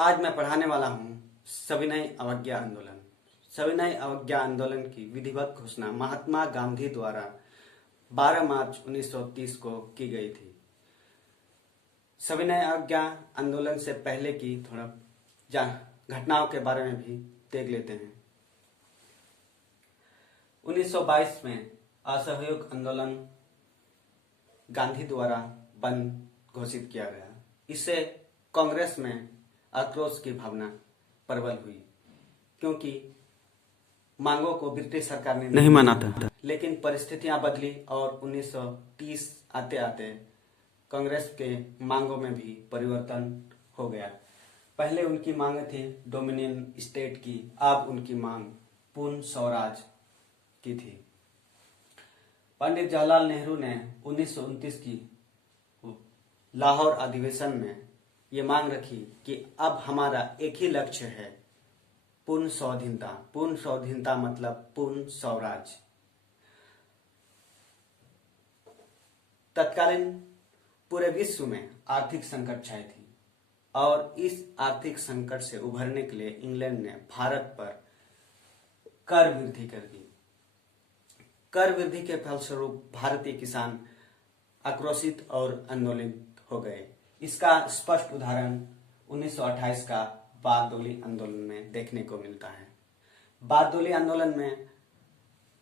आज मैं पढ़ाने वाला हूँ सविनय अवज्ञा आंदोलन। सविनय अवज्ञा आंदोलन की विधिवत घोषणा महात्मा गांधी द्वारा 12 मार्च 1930 को की गई थी। सविनय अवज्ञा आंदोलन से पहले की थोड़ा घटनाओं के बारे में भी देख लेते हैं। 1922 में असहयोग आंदोलन गांधी द्वारा बंद घोषित किया गया। इससे कांग्रेस में आक्रोश की भावना प्रबल हुई, क्योंकि मांगों को ब्रिटिश सरकार ने नहीं माना था। लेकिन परिस्थितियां बदली और 1930 आते आते कांग्रेस के मांगों में भी परिवर्तन हो गया। पहले उनकी मांग थी डोमिनियन स्टेट की, अब उनकी मांग पूर्ण स्वराज की थी। पंडित जवाहरलाल नेहरू ने 1929 की लाहौर अधिवेशन में ये मांग रखी कि अब हमारा एक ही लक्ष्य है, पूर्ण स्वाधीनता। पूर्ण स्वाधीनता मतलब पूर्ण स्वराज। तत्कालीन पूरे विश्व में आर्थिक संकट छाई थी और इस आर्थिक संकट से उभरने के लिए इंग्लैंड ने भारत पर कर वृद्धि कर दी। कर वृद्धि के फलस्वरूप भारतीय किसान आक्रोशित और आंदोलित हो गए। इसका स्पष्ट उदाहरण 1928 का बारदोली आंदोलन में देखने को मिलता है। बारदोली आंदोलन में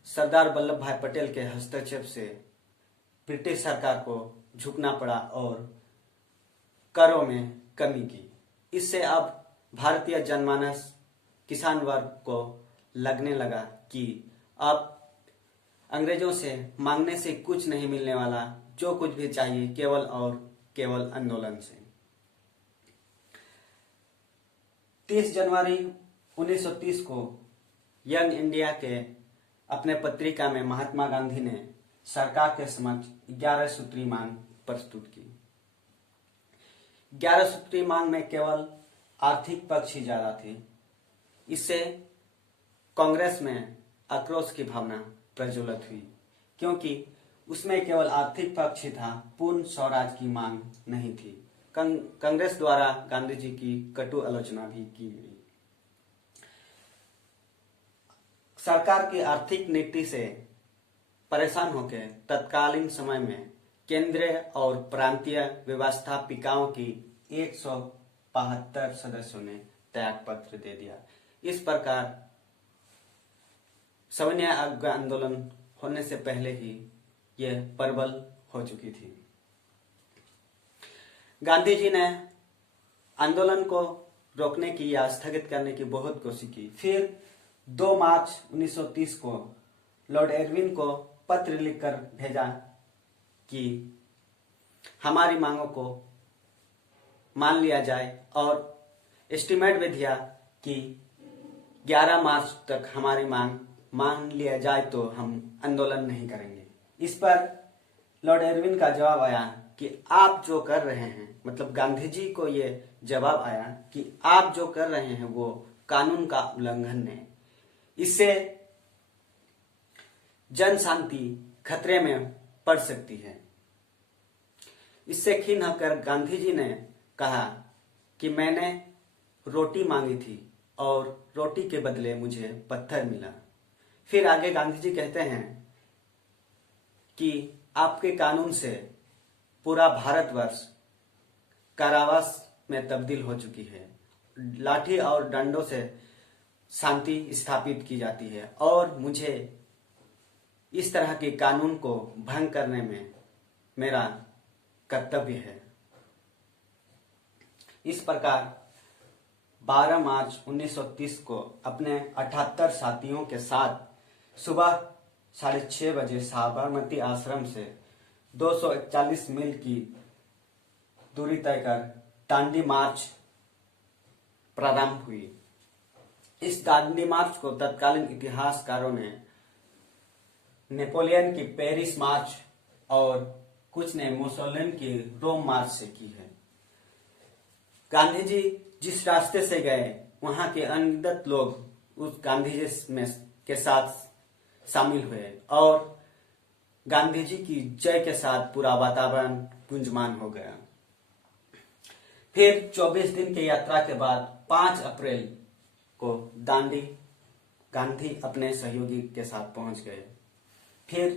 सरदार वल्लभ भाई पटेल के हस्तक्षेप से ब्रिटिश सरकार को झुकना पड़ा और करों में कमी की। इससे अब भारतीय जनमानस किसान वर्ग को लगने लगा कि अब अंग्रेजों से मांगने से कुछ नहीं मिलने वाला, जो कुछ भी चाहिए केवल और केवल आंदोलन से। 30 जनवरी 1930 को यंग इंडिया के अपने पत्रिका में महात्मा गांधी ने सरकार के समक्ष 11 सूत्री मांग प्रस्तुत की। 11 सूत्री मांग में केवल आर्थिक पक्ष ही ज्यादा थी। इससे कांग्रेस में आक्रोश की भावना प्रज्वलित हुई, क्योंकि उसमें केवल आर्थिक पक्ष ही था, पूर्ण स्वराज की मांग नहीं थी। कांग्रेस द्वारा गांधी जी की कटु आलोचना भी की गई। सरकार की आर्थिक नीति से परेशान होकर तत्कालीन समय में केंद्रीय और प्रांतीय व्यवस्थापिकाओं की 172 सदस्यों ने त्याग पत्र दे दिया। इस प्रकार सविनय अवज्ञा आंदोलन होने से पहले ही यह प्रबल हो चुकी थी। गांधी जी ने आंदोलन को रोकने की या स्थगित करने की बहुत कोशिश की। फिर 2 मार्च 1930 को लॉर्ड इरविन को पत्र लिखकर भेजा कि हमारी मांगों को मान लिया जाए और एस्टीमेट भी दिया कि 11 मार्च तक हमारी मांग मान लिया जाए तो हम आंदोलन नहीं करेंगे। इस पर लॉर्ड इरविन का जवाब आया कि आप जो कर रहे हैं, मतलब गांधी जी को ये जवाब आया कि आप जो कर रहे हैं वो कानून का उल्लंघन है। इससे जन शांति खतरे में पड़ सकती है। इससे खिन्न होकर गांधी जी ने कहा कि मैंने रोटी मांगी थी और रोटी के बदले मुझे पत्थर मिला। फिर आगे गांधी जी कहते हैं कि आपके कानून से पूरा भारतवर्ष कारावास में तब्दील हो चुकी है। लाठी और डंडों से शांति स्थापित की जाती है और मुझे इस तरह के कानून को भंग करने में मेरा कर्तव्य है। इस प्रकार 12 मार्च 1930 को अपने 78 साथियों के साथ सुबह 6:30 बजे साबरमती आश्रम से 241 मील की दूरी तय कर दांडी मार्च प्रारंभ हुई। इस दांडी मार्च को तत्कालीन इतिहासकारों ने नेपोलियन की पेरिस मार्च और कुछ ने मुसोलिनी की रोम मार्च से की है। गांधी जी जिस रास्ते से गए वहां के अनगिनत लोग उस गांधी जी में के साथ शामिल हुए और गांधी जी की जय के साथ पूरा वातावरण गुंजमान हो गया। फिर 24 दिन की यात्रा के बाद 5 अप्रैल को दांडी गांधी अपने सहयोगी के साथ पहुंच गए। फिर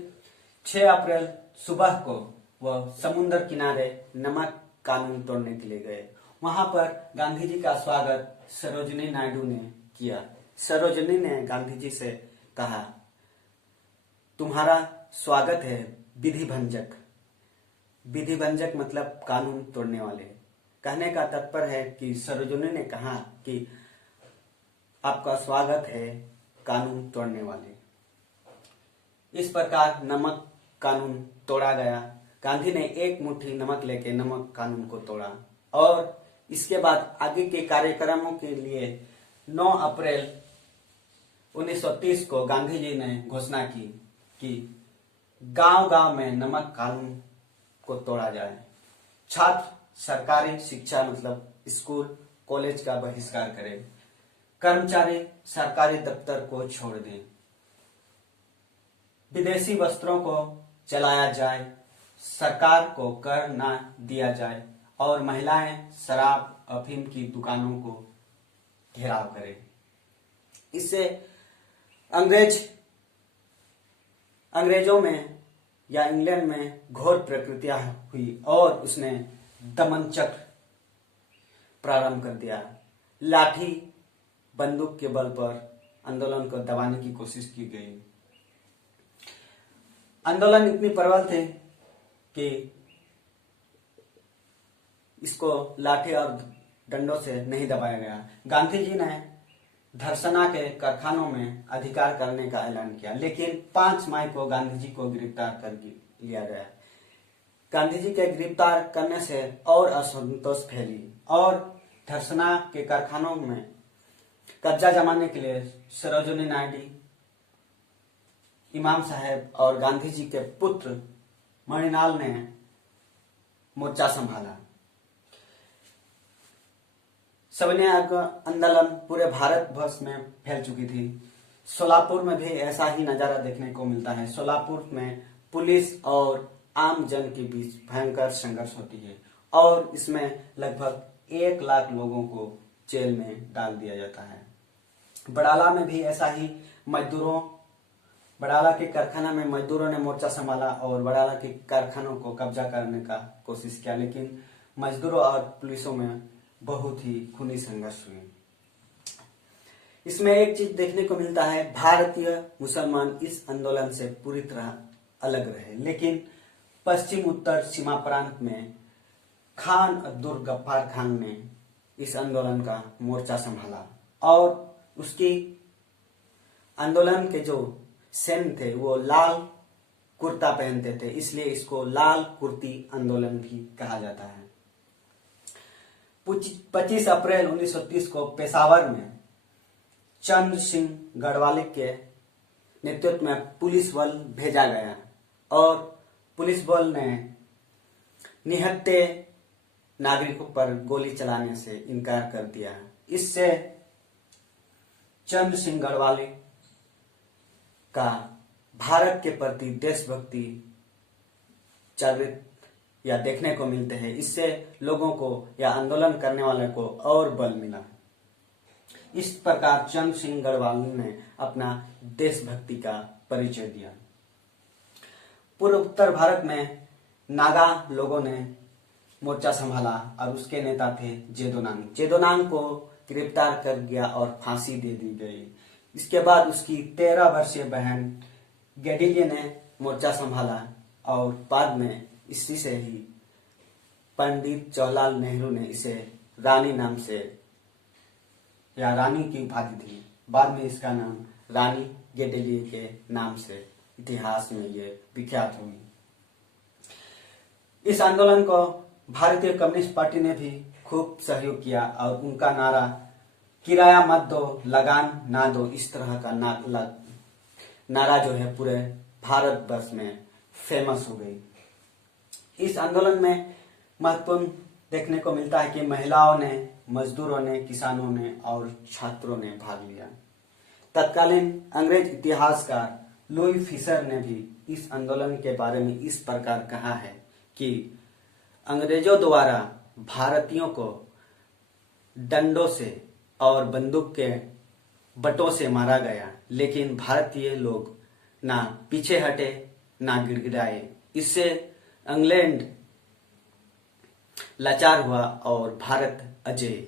6 अप्रैल सुबह को वह समुद्र किनारे नमक कानून तोड़ने के लिए गए। वहां पर गांधी जी का स्वागत सरोजिनी नायडू ने किया। सरोजिनी ने गांधी जी से कहा, तुम्हारा स्वागत है विधि भंजक। विधि भंजक मतलब कानून तोड़ने वाले। कहने का तात्पर्य है कि सरोजिनी ने कहा कि आपका स्वागत है कानून तोड़ने वाले। इस प्रकार नमक कानून तोड़ा गया। गांधी ने एक मुट्ठी नमक लेके नमक कानून को तोड़ा और इसके बाद आगे के कार्यक्रमों के लिए 9 अप्रैल 1930 को गांधी जी ने घोषणा की कि गांव-गांव में नमक कानून को तोड़ा जाए। छात्र सरकारी शिक्षा मतलब स्कूल कॉलेज का बहिष्कार करें। कर्मचारी सरकारी दफ्तर को छोड़ दें। विदेशी वस्त्रों को चलाया जाए। सरकार को कर न दिया जाए और महिलाएं शराब अफीम की दुकानों को घेराव करें। इससे अंग्रेजों में या इंग्लैंड में घोर प्रकृतियां हुई और उसने दमन चक्र प्रारंभ कर दिया। लाठी बंदूक के बल पर आंदोलन को दबाने की कोशिश की गई। आंदोलन इतनी प्रबल थे कि इसको लाठी और डंडों से नहीं दबाया गया। गांधी जी ने धरसना के कारखानों में अधिकार करने का ऐलान किया, लेकिन 5 मई को गांधी जी को गिरफ्तार कर लिया गया। गांधी जी के गिरफ्तार करने से और असंतोष फैली और धरसना के कारखानों में कब्जा जमाने के लिए सरोजिनी नायडू, इमाम साहब और गांधी जी के पुत्र मणिलाल ने मोर्चा संभाला। सविनय आंदोलन पूरे भारत वर्ष में फैल चुकी थी। सोलापुर में भी ऐसा ही नजारा देखने को मिलता है। सोलापुर में पुलिस और आम जन के बीच भयंकर संघर्ष होती है और इसमें लगभग 1 लाख लोगों को जेल में डाल दिया जाता है। बड़ाला में भी ऐसा ही बड़ाला के कारखाना में मजदूरों ने मोर्चा संभाला और बड़ाला के कारखानों को कब्जा करने का कोशिश किया, लेकिन मजदूरों और पुलिसों में बहुत ही खूनी संघर्ष हुए। इसमें एक चीज देखने को मिलता है, भारतीय मुसलमान इस आंदोलन से पूरी तरह अलग रहे, लेकिन पश्चिम उत्तर सीमा प्रांत में खान अब्दुल गफ्फार खान ने इस आंदोलन का मोर्चा संभाला और उसकी आंदोलन के जो सैन्य थे वो लाल कुर्ता पहनते थे, इसलिए इसको लाल कुर्ती आंदोलन भी कहा जाता है। 25 अप्रैल 1930 को पेशावर में चंद्र सिंह गढ़वाली के नेतृत्व में पुलिस बल भेजा गया और पुलिस बल ने निहत्थे नागरिकों पर गोली चलाने से इनकार कर दिया। इससे चंद्र सिंह गढ़वाली का भारत के प्रति देशभक्ति जागृत या देखने को मिलते हैं। इससे लोगों को या आंदोलन करने वाले को और बल मिला। इस प्रकार चंद्र सिंह गढ़वाली ने अपना देशभक्ति का परिचय दिया। पूर्व उत्तर भारत में नागा लोगों ने मोर्चा संभाला और उसके नेता थे जेदोनांग। जेदोनांग को गिरफ्तार कर गया और फांसी दे दी गई। इसके बाद उसकी 13 वर्षीय बहन गेडिले ने मोर्चा संभाला और बाद में इसी से ही पंडित जवाहरलाल नेहरू ने इसे रानी नाम से या रानी की उपाधि दी। बाद में इसका नाम रानी गेडिले के नाम से इतिहास में ये विख्यात हुई। इस आंदोलन को भारतीय कम्युनिस्ट पार्टी ने भी खूब सहयोग किया और उनका नारा किराया मत दो, लगान ना दो, इस तरह का नारा जो है पूरे भारत वर्ष में फेमस हो गई। इस आंदोलन में महत्वपूर्ण देखने को मिलता है कि महिलाओं ने, मजदूरों ने, किसानों ने और छात्रों ने भाग लिया। तत्कालीन अंग्रेज इतिहासकार लुई फिशर ने भी इस आंदोलन के बारे में इस प्रकार कहा है कि अंग्रेजों द्वारा भारतीयों को डंडों से और बंदूक के बटों से मारा गया, लेकिन भारतीय लोग ना पीछे हटे ना गिड़गिड़ाए। इससे इंग्लैंड लाचार हुआ और भारत अजेय।